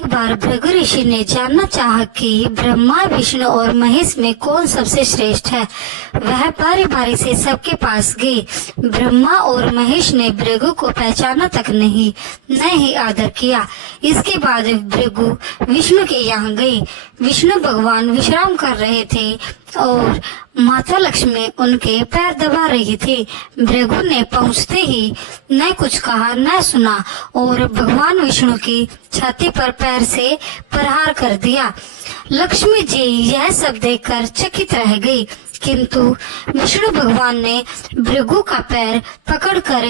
एक बार भृगु ऋषि ने जानना चाहा कि ब्रह्मा, विष्णु और महेश में कौन सबसे श्रेष्ठ है। वह बारी बारी से सबके पास गई। ब्रह्मा और महेश ने भृगु को पहचाना तक नहीं, न ही आदर किया। इसके बाद भृगु विष्णु के यहाँ गई। विष्णु भगवान विश्राम कर रहे थे और माता लक्ष्मी उनके पैर दबा रही थी। भृगु ने पहुँचते ही न कुछ कहा न सुना और भगवान विष्णु की छाती पर पैर से प्रहार कर दिया। लक्ष्मी जी यह सब देखकर चकित रह गई, किंतु विष्णु भगवान ने भृगु का पैर पकड़कर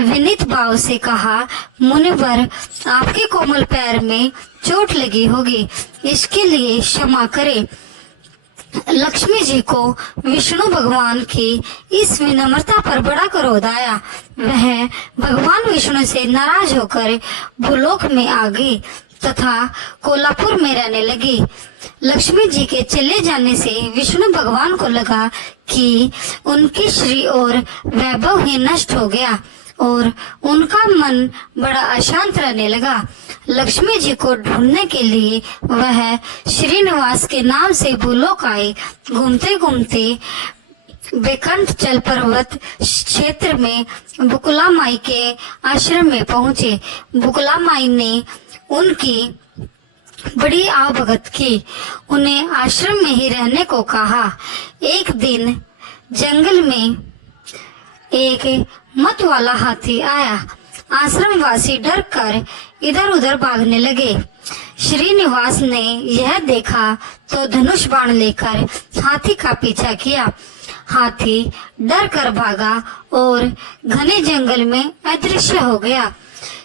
विनीत भाव से कहा, मुनिवर, आपके कोमल पैर में चोट लगी होगी, इसके लिए क्षमा करें। लक्ष्मी जी को विष्णु भगवान की इस विनम्रता पर बड़ा क्रोध आया। वह भगवान विष्णु से नाराज होकर भूलोक में आ गई तथा कोल्हापुर में रहने लगी। लक्ष्मी जी के चले जाने से विष्णु भगवान को लगा कि उनकी श्री और वैभव ही नष्ट हो गया और उनका मन बड़ा अशांत रहने लगा। लक्ष्मी जी को ढूंढने के लिए वह श्रीनिवास के नाम से भूलोक आए। घूमते घूमते बेकंठ जल पर्वत क्षेत्र में बुकुला माई के आश्रम में पहुँचे। बुकुला माई ने उनकी बड़ी आवभगत की, उन्हें आश्रम में ही रहने को कहा। एक दिन जंगल में एक मत वाला हाथी आया। आश्रम वासी डर कर इधर उधर भागने लगे। श्रीनिवास ने यह देखा तो धनुष बाण लेकर हाथी का पीछा किया। हाथी डर कर भागा और घने जंगल में अदृश्य हो गया।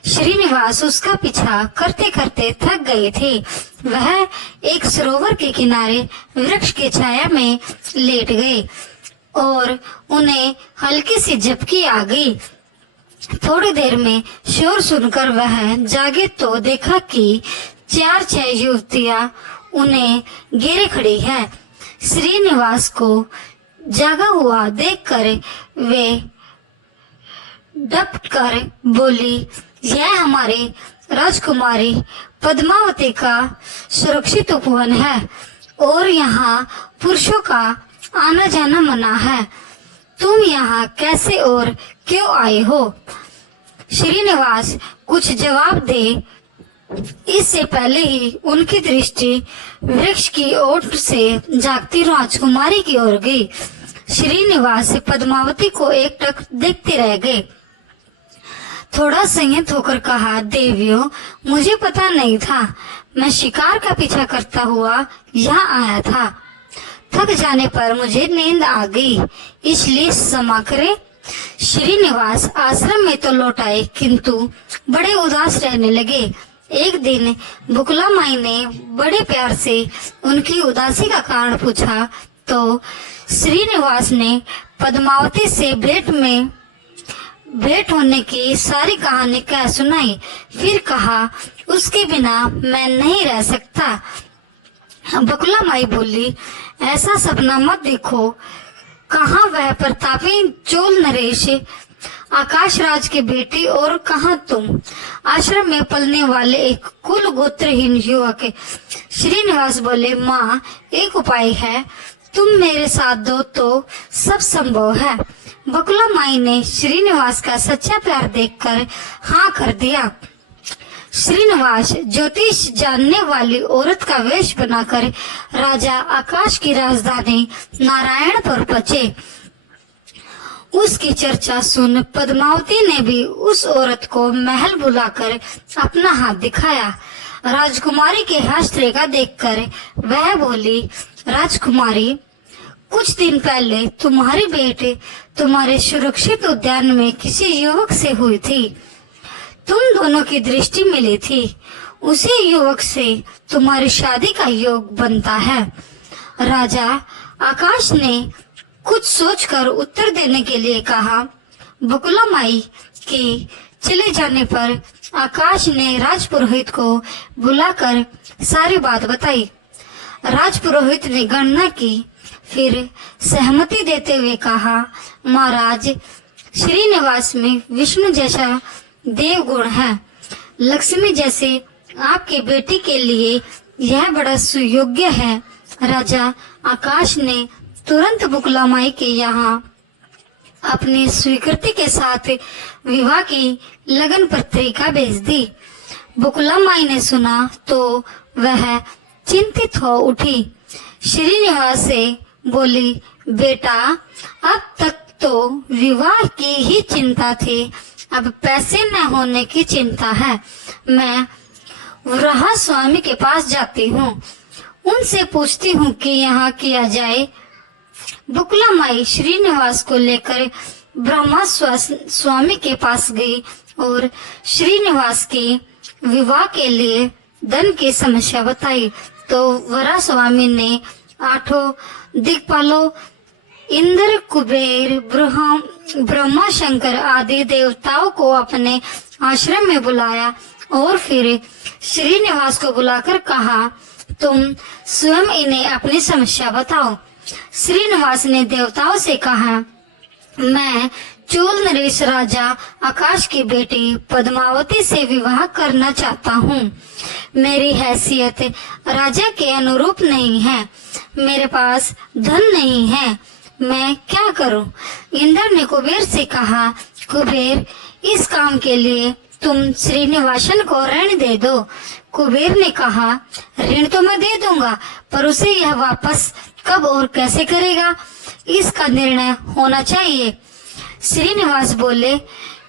श्रीनिवास उसका पीछा करते करते थक गए थे। वह एक सरोवर के किनारे वृक्ष की छाया में लेट गए और उन्हें हल्की सी झपकी आ गई। थोड़ी देर में शोर सुनकर वह जागे तो देखा कि 4-6 युवतियां उन्हें घेरे खड़ी है। श्रीनिवास को जागा हुआ देखकर वे डट कर बोली, यह हमारे राजकुमारी पद्मावती का सुरक्षित उपवन है और यहाँ पुरुषों का आना जाना मना है। तुम यहाँ कैसे और क्यों आए हो? श्रीनिवास कुछ जवाब दे इससे पहले ही उनकी दृष्टि वृक्ष की ओर से जागती राजकुमारी की ओर गई। श्रीनिवास पद्मावती को एकटक देखते रह गए। थोड़ा संयत होकर कहा, देवियों, मुझे पता नहीं था, मैं शिकार का पीछा करता हुआ यहाँ आया था। थक जाने पर मुझे नींद आ गई, इसलिए क्षमा करें। श्रीनिवास आश्रम में तो लौट आए, किंतु बड़े उदास रहने लगे। एक दिन बुकुला माई ने बड़े प्यार से उनकी उदासी का कारण पूछा तो श्रीनिवास ने पद्मावती से भेंट होने की सारी कहानी कह सुनाई। फिर कहा, उसके बिना मैं नहीं रह सकता। बकुला माई बोली, ऐसा सपना मत देखो। कहाँ वह प्रतापी चोल नरेश आकाश राज के बेटी और कहाँ तुम, आश्रम में पलने वाले एक कुल गोत्रहीन युवक। श्रीनिवास बोले, माँ, एक उपाय है, तुम मेरे साथ दो तो सब संभव है। बकुला माई ने श्रीनिवास का सच्चा प्यार देखकर हाँ कर दिया। श्रीनिवास ज्योतिष जानने वाली औरत का वेश बनाकर राजा आकाश की राजधानी नारायणपुर पहुंचे। उसकी चर्चा सुन पद्मावती ने भी उस औरत को महल बुलाकर अपना हाथ दिखाया। राजकुमारी के हस्तरेखा देखकर वह बोली, राजकुमारी, कुछ दिन पहले तुम्हारी भेंट तुम्हारे सुरक्षित उद्यान में किसी युवक से हुई थी। तुम दोनों की दृष्टि मिली थी। उसी युवक से तुम्हारी शादी का योग बनता है। राजा आकाश ने कुछ सोचकर उत्तर देने के लिए कहा। बकुला माई के चले जाने पर आकाश ने राजपुरोहित को बुलाकर सारी बात बताई। राजपुरोहित ने गणना की, फिर सहमति देते हुए कहा, महाराज, श्रीनिवास में विष्णु जैसा देव गुण है, लक्ष्मी जैसे आपकी बेटी के लिए यह बड़ा सुयोग्य है। राजा आकाश ने तुरंत बुकला माई के यहाँ अपनी स्वीकृति के साथ विवाह की लगन पत्रिका भेज दी। बुकला माई ने सुना तो वह चिंतित हो उठी। श्रीनिवास से बोली, बेटा, अब तक तो विवाह की ही चिंता थी, अब पैसे न होने की चिंता है। मैं वराह स्वामी के पास जाती हूँ, उनसे पूछती हूँ कि यहाँ किया जाए। बुकला माई श्रीनिवास को लेकर ब्रह्मा स्वामी के पास गई और श्रीनिवास के विवाह के लिए धन की समस्या बताई। तो वराह स्वामी ने 8 दिक्पालों इंद्र, कुबेर, ब्रह्मा, शंकर आदि देवताओं को अपने आश्रम में बुलाया और फिर श्रीनिवास को बुलाकर कहा, तुम स्वयं इन्हें अपनी समस्या बताओ। श्रीनिवास ने देवताओं से कहा, मैं चोल नरेश राजा आकाश की बेटी पद्मावती से विवाह करना चाहता हूँ। मेरी हैसियत राजा के अनुरूप नहीं है, मेरे पास धन नहीं है, मैं क्या करूं? इंद्र ने कुबेर से कहा, कुबेर, इस काम के लिए तुम श्रीनिवासन को ऋण दे दो। कुबेर ने कहा, ऋण तो मैं दे दूंगा, पर उसे यह वापस कब और कैसे करेगा, इसका निर्णय होना चाहिए। श्रीनिवास बोले,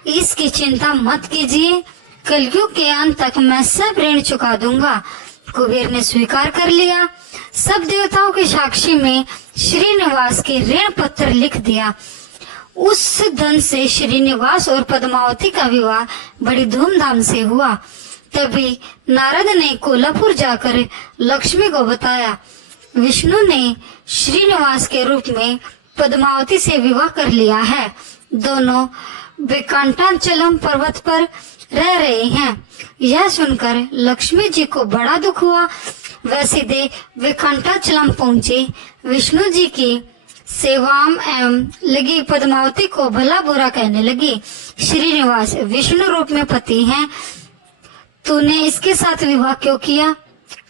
इसकी चिंता मत कीजिए, कलयुग के अंत तक मैं सब ऋण चुका दूंगा। कुबेर ने स्वीकार कर लिया। सब देवताओं के साक्षी में श्रीनिवास के ऋण पत्र लिख दिया। उस धन से श्रीनिवास और पद्मावती का विवाह बड़ी धूमधाम से हुआ। तभी नारद ने कोल्हापुर जाकर लक्ष्मी को बताया, विष्णु ने श्रीनिवास के रूप में पद्मावती से विवाह कर लिया है। दोनों वेकांटाचलम पर्वत पर रह रहे हैं। यह सुनकर लक्ष्मी जी को बड़ा दुख हुआ। वह सीधे वेकांटाचलम पहुंचे। विष्णु जी की सेवाम एवं लगी पद्मावती को भला बुरा कहने लगी। श्रीनिवास विष्णु रूप में पति हैं, तूने इसके साथ विवाह क्यों किया?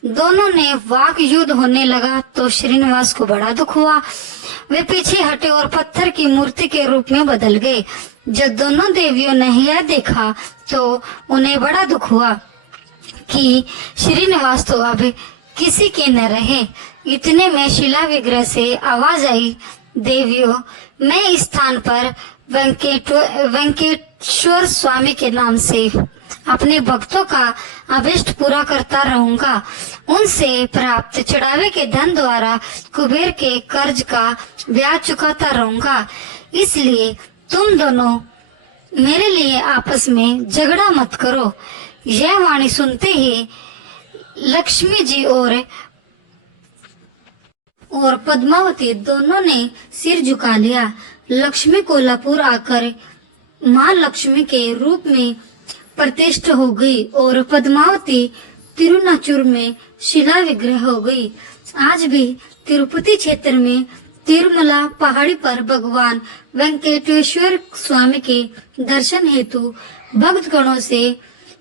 दोनों ने वाक युद्ध होने लगा तो श्रीनिवास को बड़ा दुख हुआ। वे पीछे हटे और पत्थर की मूर्ति के रूप में बदल गए। जब दोनों देवियों ने यह देखा तो उन्हें बड़ा दुख हुआ कि श्रीनिवास तो अब किसी के न रहे। इतने में शिला विग्रह से आवाज आई, देवियों, मैं इस स्थान पर वेंकटेश्वर स्वामी के नाम से अपने भक्तों का अभिष्ट पूरा करता रहूंगा। उनसे प्राप्त चढ़ावे के धन द्वारा कुबेर के कर्ज का ब्याज चुकाता रहूंगा। इसलिए तुम दोनों मेरे लिए आपस में झगड़ा मत करो। यह वाणी सुनते ही लक्ष्मी जी और पद्मावती दोनों ने सिर झुका लिया। लक्ष्मी कोल्हापुर आकर माँ लक्ष्मी के रूप में प्रतिष्ठ हो गई और पद्मावती तिरुनाचुर में शिला विग्रह हो गई। आज भी तिरुपति क्षेत्र में तिरुमला पहाड़ी पर भगवान वेंकटेश्वर स्वामी के दर्शन हेतु भक्त गणों से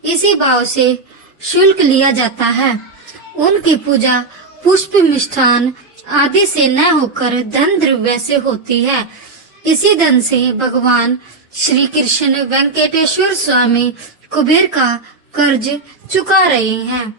इसी भाव से शुल्क लिया जाता है। उनकी पूजा पुष्प, मिष्ठान आदि से न होकर धन द्रव्य से होती है। इसी धन से भगवान श्री कृष्ण वेंकटेश्वर स्वामी कुबेर का कर्ज चुका रहे हैं।